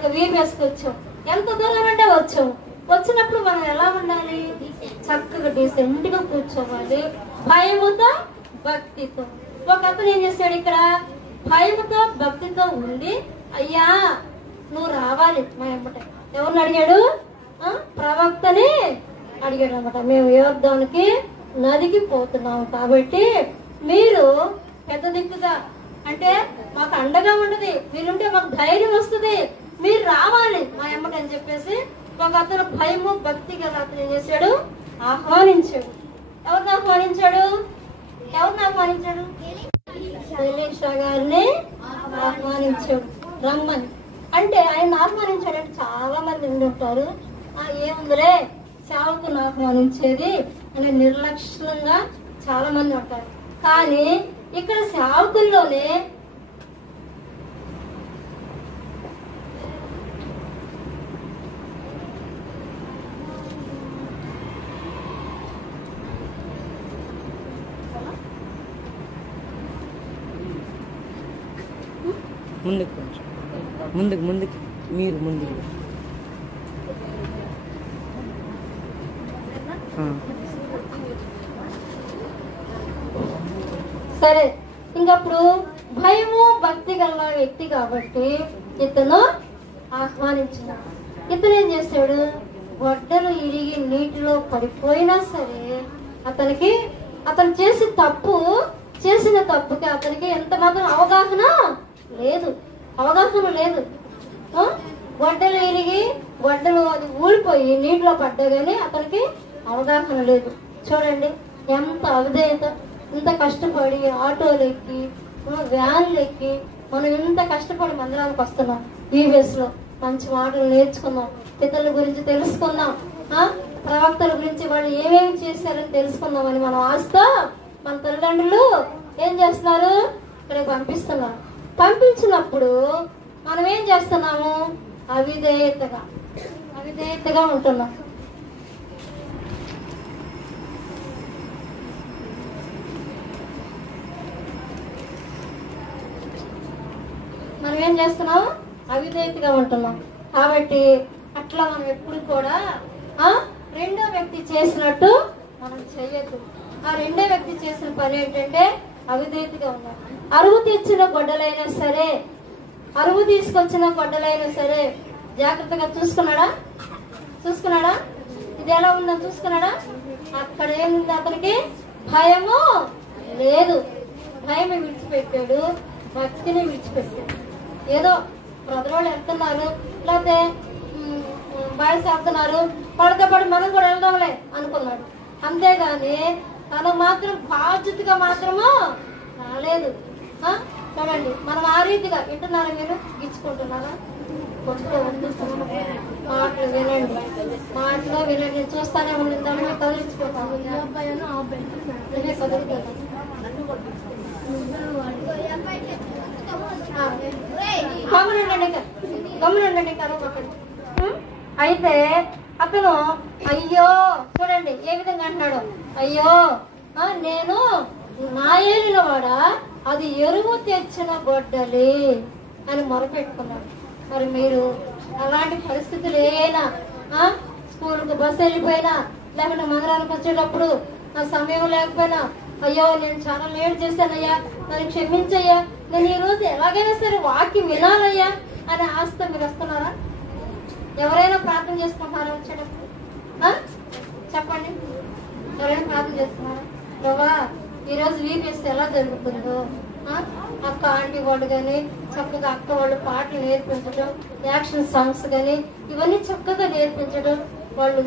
ఇక్కడికి వీపేసుకు వచ్చాం. ఎంత దూరం అంటే వచ్చాం. వచ్చినప్పుడు మనం ఎలా ఉండాలి? చక్కగా డీసెంట్ గా కూర్చోవాలి, భయముతో భక్తితో. ఒక అతను ఏం చేశాడు ఇక్కడ? భయముతో భక్తితో ఉండి, అయ్యా నువ్వు రావాలి మా ఎమ్మటే. ఎవరిని అడిగాడు? ప్రవక్తని అడిగాడు అనమాట. మేము యోర్దానుకి నదికి పోతున్నాము కాబట్టి మీరు పెద్ద దిక్కుగా అంటే మాకు అండగా ఉండదు, మీరుంటే మాకు ధైర్యం వస్తుంది, మీరు రావాలి మా ఎమ్మట అని చెప్పేసి ఒక అతను భయము భక్తి గల అతను ఏం చేశాడు? ఆహ్వానించాడు. ఎవరిని ఆహ్వానించాడు? ఎలీషా గారిని ఆహ్వానించాడు రమ్మని. అంటే ఆయన ఆహ్వానించాడంటే చాలా మంది ఉండి ఉంటారు, ఏముందిలే సేవకుని ఆహ్వానించేది అని నిర్లక్ష్యంగా చాలా మంది ఉంటారు. కానీ ఇక్కడ సేవకుల్లోనే ముందుకు కొంచెం ముందుకు మీరు ముందుకు. సరే, ఇంకప్పుడు భయము భక్తి గల వ్యక్తి కాబట్టి ఇతను ఆహ్వానించినాడు. ఇతను ఏం చేశాడు? గొడ్డలు ఇరిగి నీటిలో పడిపోయినా సరే అతను చేసిన తప్పుకి అతనికి ఎంత మాత్రం అవగాహన లేదు. గొడ్డలు ఇరిగి గొడ్డలు అది ఊడిపోయి నీటిలో పడ్డా గానీ అతనికి అవగాహన లేదు. చూడండి ఎంత అవిధేయత. ఇంత కష్టపడి ఆటోలు ఎక్కి వ్యాన్లు ఎక్కి మనం ఇంత కష్టపడి మందిరానికి వస్తున్నాం. ఈవీఎస్ లో మంచి మాటలు నేర్చుకున్నాం, పితరుల గురించి తెలుసుకున్నాం, ప్రవక్తల గురించి వాళ్ళు ఏమేమి చేశారని తెలుసుకున్నామని మనం ఆస్తా మన తల్లిదండ్రులు ఏం చేస్తున్నారు? ఇక్కడికి పంపిస్తున్నారు. పంపించినప్పుడు మనం ఏం చేస్తున్నాము? అవిధేయతగా ఉంటున్నాం. మనం ఏం చేస్తున్నాం? అవిధేయతగా ఉంటున్నాం. కాబట్టి అట్లా మనం ఎప్పుడు కూడా రెండో వ్యక్తి చేసినట్టు మనం చెయ్యొద్దు. ఆ రెండో వ్యక్తి చేసిన పని ఏంటంటే అవిధేయతగా ఉండాలి. అరువు తీసుకొచ్చిన గొడ్డలైనా సరే జాగ్రత్తగా చూసుకున్నాడా? ఇది ఎలా ఉందని చూసుకున్నాడా? అక్కడ ఏముంది? అతనికి భయము లేదు. భయం విడిచిపెట్టాడు, భక్తిని విడిచిపెట్టాడు. ఏదో ప్రజలు వెళ్తున్నారు, లేకపోతే బాయ్స్ వెళ్తున్నారు, వాళ్ళతో పాటు మనం కూడా వెళ్దాంలే అనుకున్నాడు. అంతేగాని తను మాత్రం బాధ్యతగా మాత్రము రాలేదు. చూడండి, మనం ఆ రీతిగా వింటున్నారా? మీరు గిచ్చుకుంటున్నారా? మాటలు వినండి, చూస్తానే ఉండిందని మీరు కదిలించుకుంటాను. గమనండి కరవకండి. అయితే అతను అయ్యో, చూడండి ఏ విధంగా అంటున్నాడు? అయ్యో నేను నా ఏలిన వాడా, అది ఎరువు తెచ్చిన గొడ్డలి అని మొరపెట్టుకున్నాడు. మరి మీరు అలాంటి పరిస్థితులు ఏనా? స్కూల్కి బస్సు వెళ్ళిపోయినా, లేకుంటే మందిరానికి వచ్చేటప్పుడు నా సమయం లేకపోయినా, అయ్యో నేను చాలా లేట్ చేశానయ్యా, మరి క్షమించయ్యా, నేను ఈ రోజు ఎలాగైనా సరే వాక్యం వినాలయ్యా అని ఆశతో మీరు వస్తున్నారా? ఎవరైనా ప్రార్థన చేసుకుంటున్నారా వచ్చేటప్పుడు? చెప్పండి, ఎవరైనా ప్రార్థన చేస్తున్నారా? ప్రభా ఈరోజు వీపీఎస్ ఎలా జరుగుతుందో, అక్క ఆంటీ వాళ్ళు కానీ చక్కగా అక్క వాళ్ళు పాటలు నేర్పించడం, యాక్షన్ సాంగ్స్ కానీ ఇవన్నీ చక్కగా నేర్పించడం, వాళ్ళు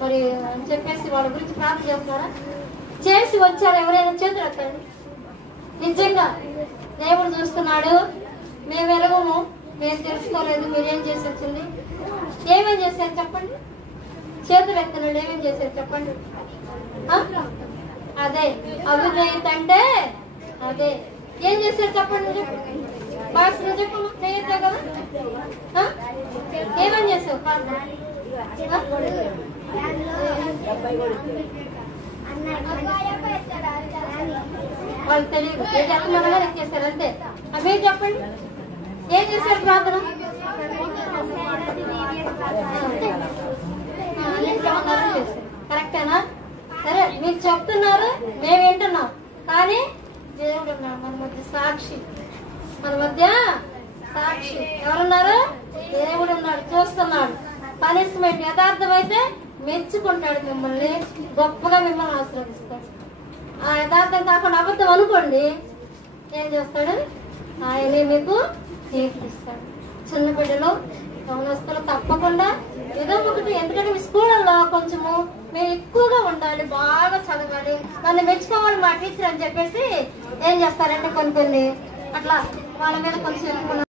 మరి అని చెప్పేసి వాళ్ళ గురించి ప్రార్థన చేస్తున్నారా? చేసి వచ్చారు ఎవరైనా? చేతులు ఎత్తండి. నిజంగా దేవుడు చూస్తున్నాడు. మేము ఎరగము, మేము తెలుసుకోలేదు, మీరేం చేసి వచ్చింది, ఏమేం చేశారు చెప్పండి? చేతులు ఎత్తనాడు, ఏమేం చేశారు చెప్పండి? అదే అవిధేయత అంటే అదే. ఏం చేశారు చెప్పండి? బాక్స్ చెప్పు, చేయొద్దా కదా? ఏమేం చేసావు? వాళ్ళు తెలియదు, ఏ చెప్పమనగా చేశారు అంతే. మీరు చెప్పండి, ఏం చేశారు ప్రార్థన? చెప్తున్నారు, మేము వింటున్నాం. కానీ దేవుడు ఉన్నాడు మన మధ్య సాక్షి. మన మధ్య సాక్షి ఎవరున్నారు? దేవుడు ఉన్నాడు, చూస్తున్నాడు. పనిష్మెంట్ యథార్థమైతే మెచ్చుకుంటాడు, మిమ్మల్ని గొప్పగా మిమ్మల్ని ఆశీర్వదిస్తాడు. ఆ యథార్థం కాకుండా అబద్ధం అనుకోండి, ఏం చేస్తాడు? ఆయనే మీకు నేర్పిస్తాడు. చిన్న బిడ్డలు యవనస్తులు తప్పకుండా ఏదో ఒకటి, ఎందుకంటే మీ స్కూళ్ళల్లో కొంచెము మేము ఎక్కువగా ఉండాలి, బాగా చదవాలి, నన్ను మెచ్చుకోవాలి మా టీచర్ అని చెప్పేసి ఏం చేస్తారంటే కొన్ని అట్లా వాళ్ళ మీద కొంచెం